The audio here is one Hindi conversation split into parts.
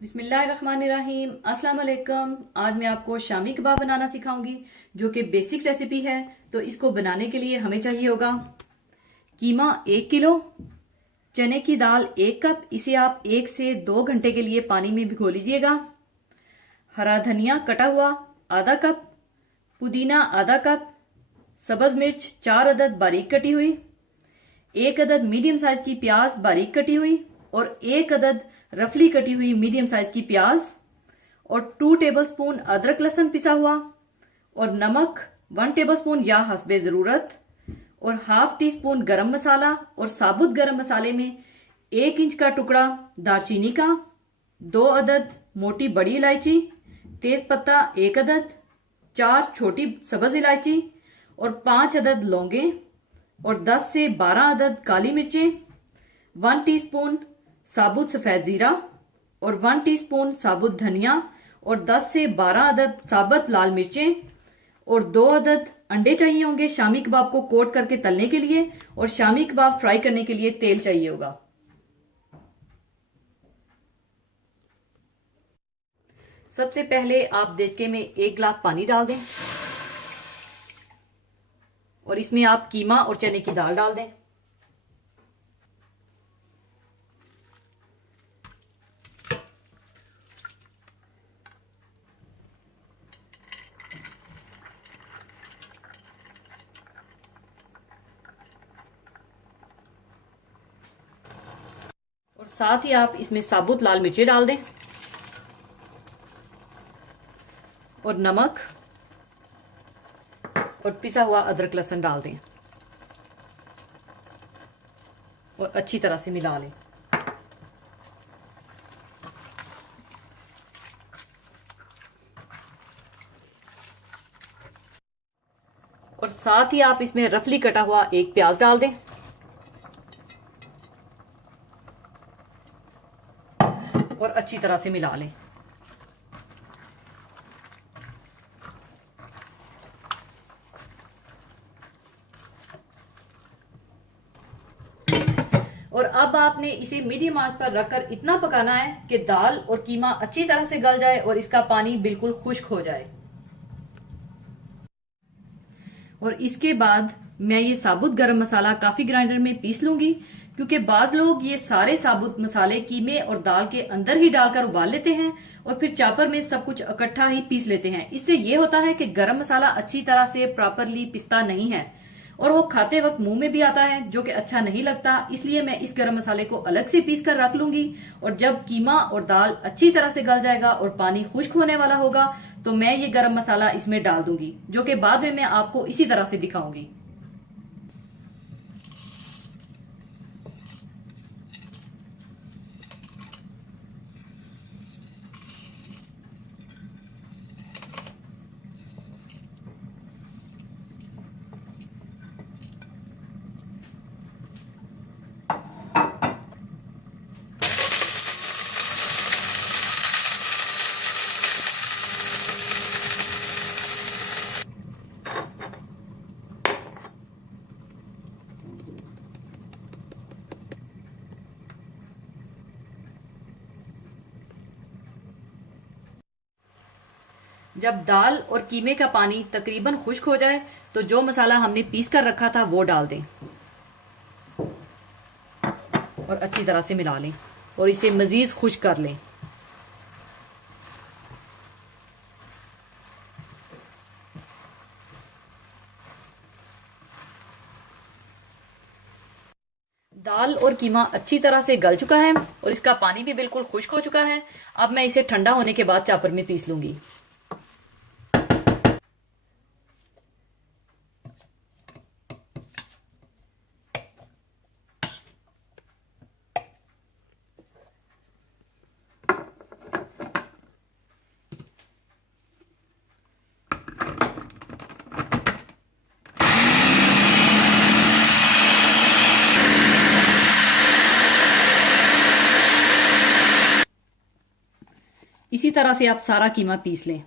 बिस्मिल्लाहिर्रहमानिर्रहीम। अस्सलाम वालेकुम। आज मैं आपको शामी कबाब बनाना सिखाऊंगी जो कि बेसिक रेसिपी है। तो इसको बनाने के लिए हमें चाहिए होगा कीमा 1 किलो, चने की दाल 1 कप, इसे आप 1 से 2 घंटे के लिए पानी में भिगो लीजिएगा। हरा धनिया कटा हुआ आधा कप, पुदीना आधा कप, सब्ज मिर्च 4 अदद बारीक कटी हुई, 1 अदद मीडियम साइज की प्याज बारीक कटी हुई और 1 अदद रफली कटी हुई मीडियम साइज की प्याज और 2 टेबलस्पून अदरक लहसुन पिसा हुआ और नमक 1 टेबलस्पून या हस्बे जरूरत और हाफ टी स्पून गरम मसाला और साबुत गरम मसाले में 1 इंच का टुकड़ा दालचीनी का, 2 अदद मोटी बड़ी इलायची, तेज पत्ता 1 अदद, 4 छोटी सब्ज इलायची और 5 अदद लौंगे और 10 से 12 अदद काली मिर्चें, 1 टीस्पून साबुत सफेद जीरा और 1 टीस्पून साबुत धनिया और 10 से 12 अदद साबुत लाल मिर्चें और 2 अदद अंडे चाहिए होंगे शामी कबाब को कोट करके तलने के लिए, और शामी कबाब फ्राई करने के लिए तेल चाहिए होगा। सबसे पहले आप देचके में 1 गिलास पानी डाल दें और इसमें आप कीमा और चने की दाल डाल दें। और साथ ही आप इसमें साबुत लाल मिर्चें डाल दें और नमक और पिसा हुआ अदरक लहसुन डाल दें और अच्छी तरह से मिला लें। और साथ ही आप इसमें रफली कटा हुआ 1 प्याज डाल दें और अच्छी तरह से मिला लें। और अब आपने इसे मीडियम आंच पर रखकर इतना पकाना है कि दाल और कीमा अच्छी तरह से गल जाए और इसका पानी बिल्कुल खुश्क हो जाए। और इसके बाद मैं ये साबुत गरम मसाला काफी ग्राइंडर में पीस लूंगी, क्योंकि बाज लोग ये सारे साबुत मसाले कीमे और दाल के अंदर ही डालकर उबाल लेते हैं और फिर चापर में सब कुछ इकट्ठा ही पीस लेते हैं। इससे ये होता है कि गरम मसाला अच्छी तरह से प्रॉपरली पिसता नहीं है और वो खाते वक्त मुंह में भी आता है, जो कि अच्छा नहीं लगता। इसलिए मैं इस गरम मसाले को अलग से पीस कर रख लूंगी और जब कीमा और दाल अच्छी तरह से गल जाएगा और पानी खुश्क होने वाला होगा तो मैं ये गरम मसाला इसमें डाल दूंगी, जो कि बाद में मैं आपको इसी तरह से दिखाऊंगी। जब दाल और कीमे का पानी तकरीबन खुश्क हो जाए तो जो मसाला हमने पीस कर रखा था वो डाल दें और अच्छी तरह से मिला लें और इसे मजीद खुश्क कर लें। दाल और कीमा अच्छी तरह से गल चुका है और इसका पानी भी बिल्कुल खुश्क हो चुका है। अब मैं इसे ठंडा होने के बाद चापर में पीस लूंगी। इसी तरह से आप सारा कीमा पीस लें।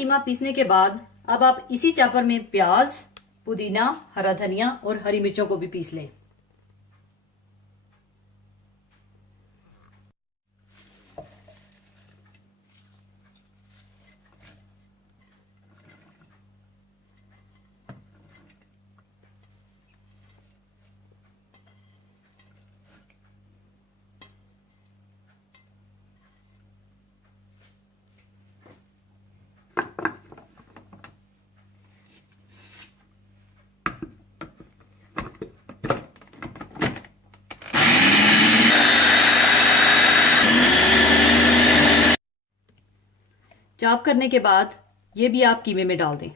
कीमा पीसने के बाद अब आप इसी चॉपर में प्याज, पुदीना, हरा धनिया और हरी मिर्चों को भी पीस लें। चॉप करने के बाद ये भी आप कीमे में डाल दें।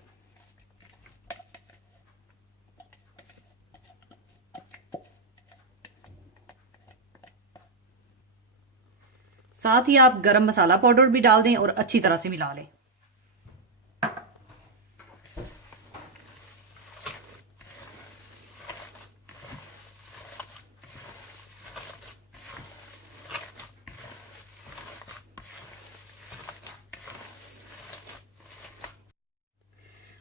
साथ ही आप गरम मसाला पाउडर भी डाल दें और अच्छी तरह से मिला लें।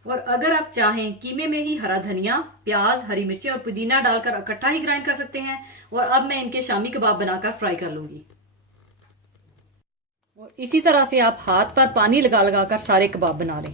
और अगर आप चाहें कीमे में ही हरा धनिया, प्याज, हरी मिर्ची और पुदीना डालकर इकट्ठा ही ग्राइंड कर सकते हैं। और अब मैं इनके शामी कबाब बनाकर फ्राई कर लूंगी। और इसी तरह से आप हाथ पर पानी लगा लगा कर सारे कबाब बना लें।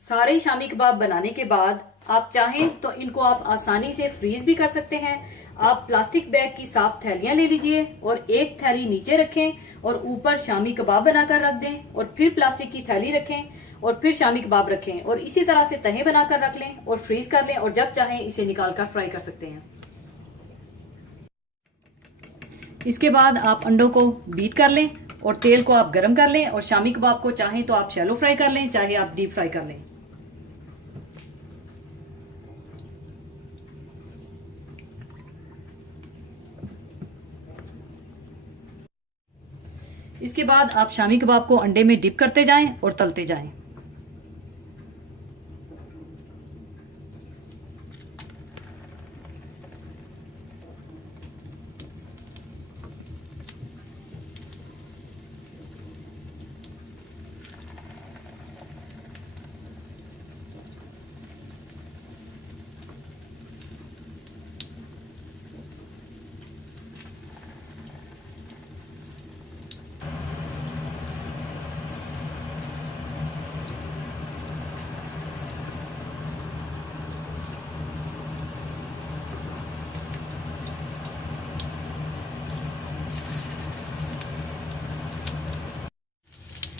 सारे शामी कबाब बनाने के बाद आप चाहें तो इनको आप आसानी से फ्रीज भी कर सकते हैं। आप प्लास्टिक बैग की साफ थैलियां ले लीजिए और एक थैली नीचे रखें और ऊपर शामी कबाब बनाकर रख दें और फिर प्लास्टिक की थैली रखें और फिर शामी कबाब रखें और इसी तरह से तहे बनाकर रख लें और फ्रीज कर लें और जब चाहें इसे निकालकर फ्राई कर सकते हैं। इसके बाद आप अंडों को बीट कर लें और तेल को आप गर्म कर लें और शामी कबाब को चाहें तो आप शैलो फ्राई कर लें, चाहे आप डीप फ्राई कर लें। इसके बाद आप शामी कबाब को अंडे में डिप करते जाएं और तलते जाएं।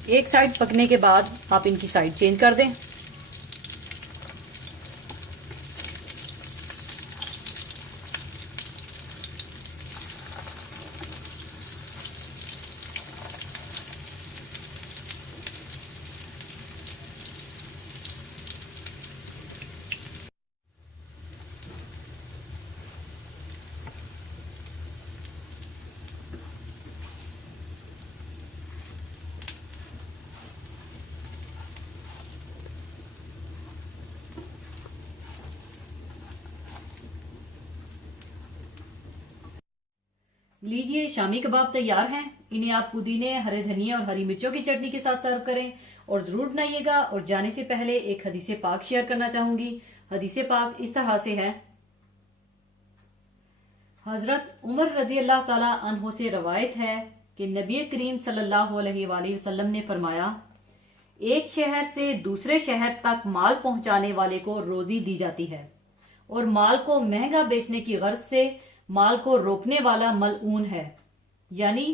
एक साइड पकने के बाद आप इनकी साइड चेंज कर दें। लीजिए शामी कबाब तैयार हैं। इन्हें आप पुदीने, हरे धनिए और हरी मिर्चों की चटनी के साथ सर्व करें और जरूर बनाइएगा। और जाने से पहले एक हदीसे पाक शेयर करना चाहूंगी। हदीसे पाक इस तरह से है। हजरत उमर रजी अल्लाह ताला अन्हो से रवायत है कि नबी करीम सल्लल्लाहु अलैहि वसल्लम ने फरमाया, एक शहर से दूसरे शहर तक माल पहुंचाने वाले को रोजी दी जाती है और माल को महंगा बेचने की गर्ज से माल को रोकने वाला मलऊन है। यानी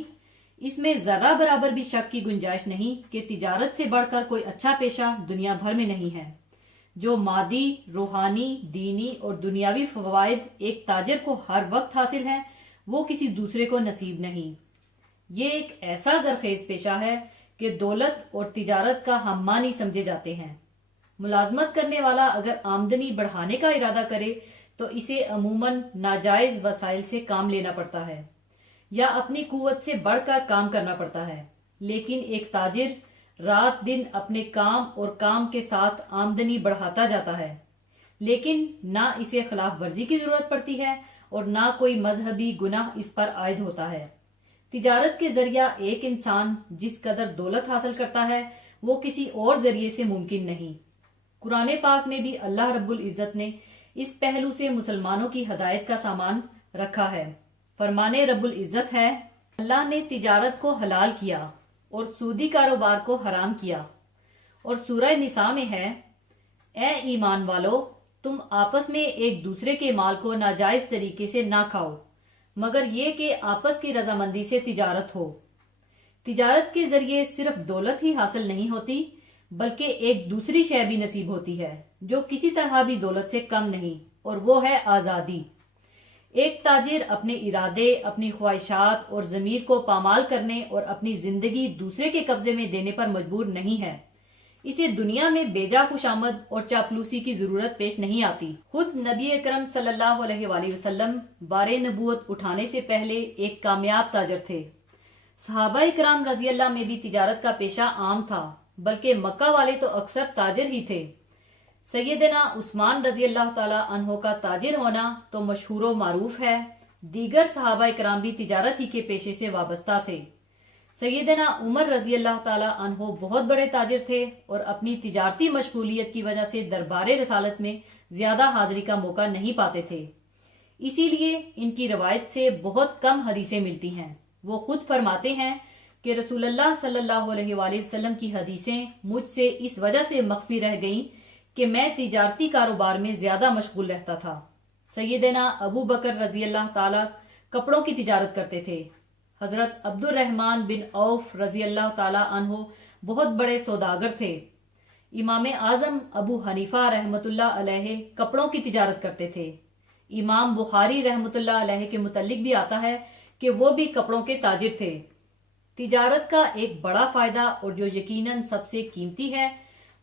इसमें जरा बराबर भी शक की गुंजाइश नहीं कि तिजारत से बढ़कर कोई अच्छा पेशा दुनिया भर में नहीं है। जो मादी, रूहानी, दीनी और दुनियावी फवायद एक ताजिर को हर वक्त हासिल है, वो किसी दूसरे को नसीब नहीं। ये एक ऐसा जरखेज पेशा है कि दौलत और तिजारत का हम मानी समझे जाते हैं। मुलाजमत करने वाला अगर आमदनी बढ़ाने का इरादा करे तो इसे अमूमन नाजायज वसाइल से काम लेना पड़ता है या अपनी कुव्वत से बढ़कर काम करना पड़ता है। लेकिन एक ताजिर रात दिन अपने काम और काम के साथ आमदनी बढ़ाता जाता है, लेकिन ना इसे खिलाफ वर्जी की जरूरत पड़ती है और ना कोई मजहबी गुनाह इस पर आयद होता है। तिजारत के जरिया एक इंसान जिस कदर दौलत हासिल करता है वो किसी और जरिए से मुमकिन नहीं। कुरान पाक में भी अल्लाह रब्बुल इज्जत ने इस पहलू से मुसलमानों की हदायत का सामान रखा है। फरमाने रब्बुल इज्जत है, अल्लाह ने तिजारत को हलाल किया और सूदी कारोबार को हराम किया। और सूरह निसा में है, ए ईमान वालो, तुम आपस में एक दूसरे के माल को नाजायज तरीके से ना खाओ, मगर ये कि आपस की रजामंदी से तिजारत हो। तिजारत के जरिए सिर्फ दौलत ही हासिल नहीं होती, बल्कि एक दूसरी शय भी नसीब होती है जो किसी तरह भी दौलत से कम नहीं, और वो है आजादी। एक ताजिर अपने इरादे, अपनी ख्वाहिशात और जमीर को पामाल करने और अपनी जिंदगी दूसरे के कब्जे में देने पर मजबूर नहीं है। इसे दुनिया में बेजा खुशामद और चापलूसी की जरूरत पेश नहीं आती। खुद नबी अकरम सल्लल्लाहु अलैहि वसल्लम बारे नबूवत उठाने से पहले एक कामयाब ताजिर थे। सहाबा इकराम रजी अल्लाह में भी तिजारत का पेशा आम था, बल्कि मक्का वाले तो अक्सर ताजिर ही थे। सैयदना उस्मान रजी अल्लाह ताला अन्हो का ताजिर होना तो मशहूर व मारूफ है। दीगर सहाबा इकराम भी तिजारत ही के पेशे से वाबस्ता थे। सैयदना उमर रजी अल्लाह ताला अन्हो बहुत बड़े ताजिर थे और अपनी तिजारती मशगूलियत की वजह से दरबारे रसालत में ज्यादा हाजिरी का मौका नहीं पाते थे। इसीलिए इनकी रवायत से बहुत कम हदीसें मिलती हैं। वो खुद फरमाते हैं कि रसूलुल्लाह सल्लल्लाहु अलैहि वसल्लम की हदीसें मुझसे इस वजह से मख्फी रह गईं कि मैं तिजारती कारोबार में ज्यादा मशगूल रहता था। सैयदना अबू बकर रजी अल्लाह ताला कपड़ों की तिजारत करते थे। हजरत अब्दुर्रहमान बिन औफ रजी अल्लाह ताला अन्हो बहुत बड़े सौदागर थे। इमाम आजम अबू हनीफा रहमतुल्लाह अलैहि कपड़ों की तिजारत करते थे। इमाम बुखारी रहमतुल्लाह अलैहि के मुतल्लिक भी आता है कि वो भी कपड़ों के ताजिर थे। तिजारत का एक बड़ा फायदा और जो यकीनन सबसे कीमती है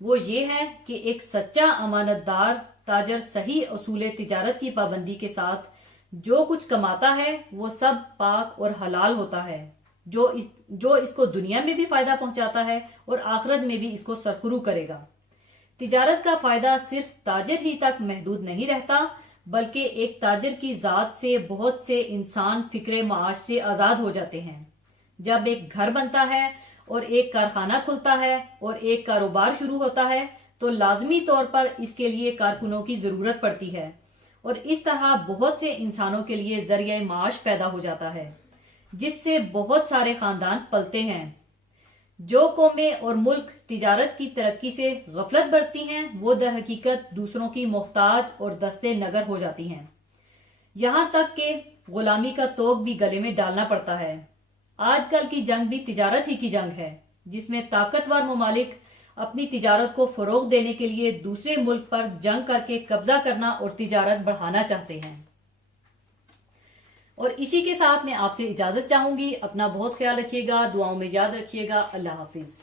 वो ये है कि एक सच्चा अमानतदार ताजर सही उसूल तिजारत की पाबंदी के साथ जो कुछ कमाता है वो सब पाक और हलाल होता है, जो इसको दुनिया में भी फायदा पहुंचाता है और आखिरत में भी इसको सरखुरू करेगा। तिजारत का फायदा सिर्फ ताजिर ही तक महदूद नहीं रहता, बल्कि एक ताजिर की जात से बहुत से इंसान फिक्रे माश से आजाद हो जाते हैं। जब एक घर बनता है और एक कारखाना खुलता है और एक कारोबार शुरू होता है तो लाजमी तौर पर इसके लिए कारकुनों की जरूरत पड़ती है और इस तरह बहुत से इंसानों के लिए जरिया माश पैदा हो जाता है, जिससे बहुत सारे खानदान पलते हैं। जो कौमें और मुल्क तिजारत की तरक्की से गफलत बरतती हैं वो दर हकीकत दूसरों की मोहताज और दस्ते नगर हो जाती हैं। यहाँ तक कि गुलामी का तोग भी गले में डालना पड़ता है। आजकल की जंग भी तिजारत ही की जंग है, जिसमें ताकतवर ममालिक अपनी तिजारत को फरोग देने के लिए दूसरे मुल्क पर जंग करके कब्जा करना और तिजारत बढ़ाना चाहते हैं। और इसी के साथ मैं आपसे इजाजत चाहूंगी। अपना बहुत ख्याल रखिएगा, दुआओं में याद रखिएगा। अल्लाह हाफिज।